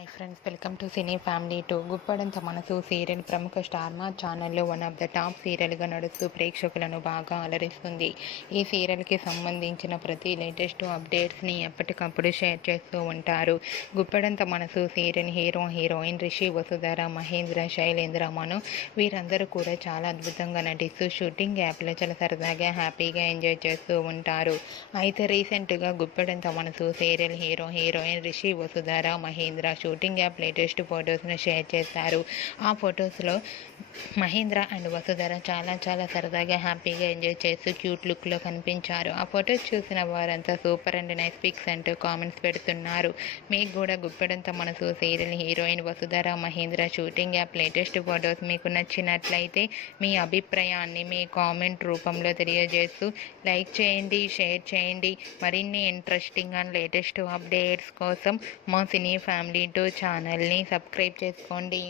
Hi friends, welcome to cine family two. Guppedantha Manasu serial ప్రముఖ star మా ఛానల్లో వన్ ఆఫ్ ద టాప్ సీరియల్గా నడుస్తూ ప్రేక్షకులను బాగా అలరిస్తుంది. ఈ సీరియల్కి సంబంధించిన ప్రతి లేటెస్ట్ అప్డేట్స్ని ఎప్పటికప్పుడు షేర్ చేస్తూ ఉంటారు. గుప్పడంత మనసు సీరియల్ హీరోయిన్ రిషి, వసుధర, మహేంద్ర, శైలేంద్ర, మను వీరందరూ కూడా చాలా అద్భుతంగా నటిస్తూ షూటింగ్ యాప్లో చాలా సరదాగా హ్యాపీగా ఎంజాయ్ చేస్తూ ఉంటారు. అయితే రీసెంట్గా Guppedantha Manasu serial heroine Rishi, Vasudhara, Mahendra shooting యాప్ లేటెస్ట్ ఫొటోస్ను షేర్ చేశారు. ఆ ఫొటోస్లో మహేంద్ర అండ్ వసుధర చాలా సరదాగా హ్యాపీగా ఎంజాయ్ చేస్తూ క్యూట్ లుక్లో కనిపించారు. ఆ ఫొటోస్ చూసిన వారంతా సూపర్ అండ్ నైస్ పిక్స్ అంటూ కామెంట్స్ పెడుతున్నారు. మీకు కూడా Guppedantha Manasu serial heroine Vasudhara, Mahendra shooting యాప్ లేటెస్ట్ ఫొటోస్ మీకు నచ్చినట్లయితే మీ అభిప్రాయాన్ని మీ కామెంట్ రూపంలో తెలియజేస్తూ లైక్ చేయండి, షేర్ చేయండి. మరిన్ని ఇంట్రెస్టింగ్ అండ్ లేటెస్ట్ అప్డేట్స్ కోసం మా సినీ ఫ్యామిలీ టూ ఛానల్ని సబ్స్క్రైబ్ చేసుకోండి.